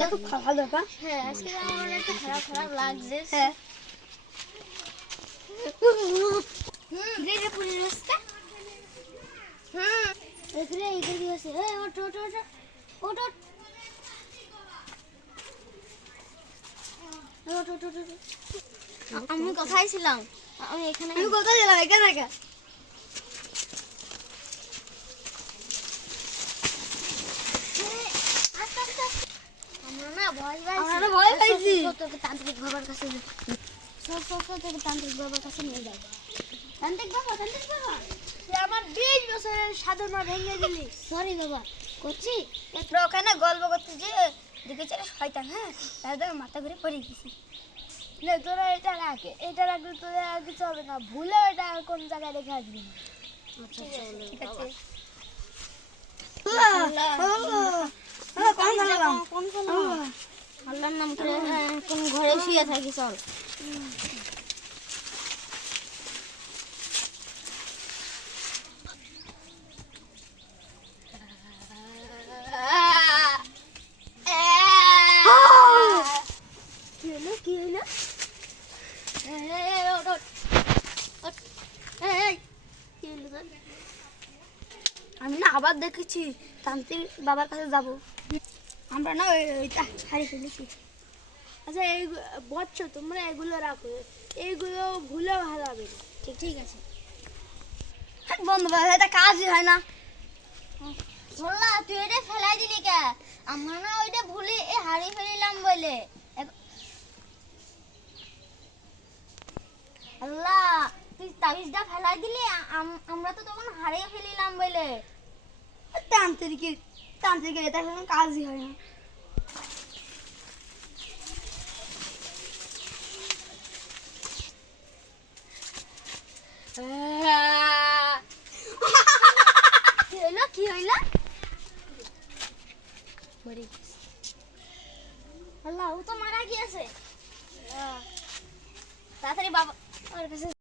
মনটা খুব ভালো ব্যাপার। হ্যাঁ আজকে আমার একটু খারাপ খারাপ লাগছে। হ্যাঁ রে পুরি রাস্তা এখানে এখানে আছে। এই ওঠ ওঠ ওঠ ওঠ ওঠ ওঠ ওঠ ওঠ। আমি কোথায় ছিলাম? আমি এখানে। আমি কোথায় গেলাম? এখানে থাকা আমরা না ভয় পাইছি। তোকে তান্ত্রিক বাবার কাছে তোকে তান্ত্রিক বাবার কাছে নিয়ে যাই। তান্ত্রিক বাবা আমার 20 বছরের সাধনা ভেঙে দিলি। সরি বাবা করছি। ওখানে গল্প করতে যে দেখেছি শয়তান। হ্যাঁ তাদের মাথা ঘুরে পড়ে গেছি। না তোরা এটা রাখে, এটা রাখলে তোদের আর কিছু হবে না। ভুলে এটা কোন জায়গায় রেখে আসবি না। আচ্ছা চলো ঠিক আছে। আল্লাহর নাম করে কোন ঘরে শুয়ে থাকি চল। কি হইলো? আমি না আবার দেখেছি তান্ত্রিক বাবার কাছে যাব। আমরা না ওইটা হারিয়ে ফেলেছি। আচ্ছা এই বচ্চ তোমরা এগুলো রাখো, এইগুলো ভুলে ভালো হবে না। ঠিক আছে বন্ধু এটা কাজই হয় না। বললা তুই এটা ফেলাই দিলি কে? আমরা না ওইটা ভুলে হারিয়ে ফেলিলাম বলে। আল্লাহ তুই তাবিজটা ফেলাই দিলি, আমরা তো তখন হারিয়ে ফেলিলাম বলে। তান্ত্রিকের এটা কোনো কাজই হয় না। কি হইলো? আল্লাহ ও তো মারা গিয়েছে। তাড়াতাড়ি বাবা ওর কাছে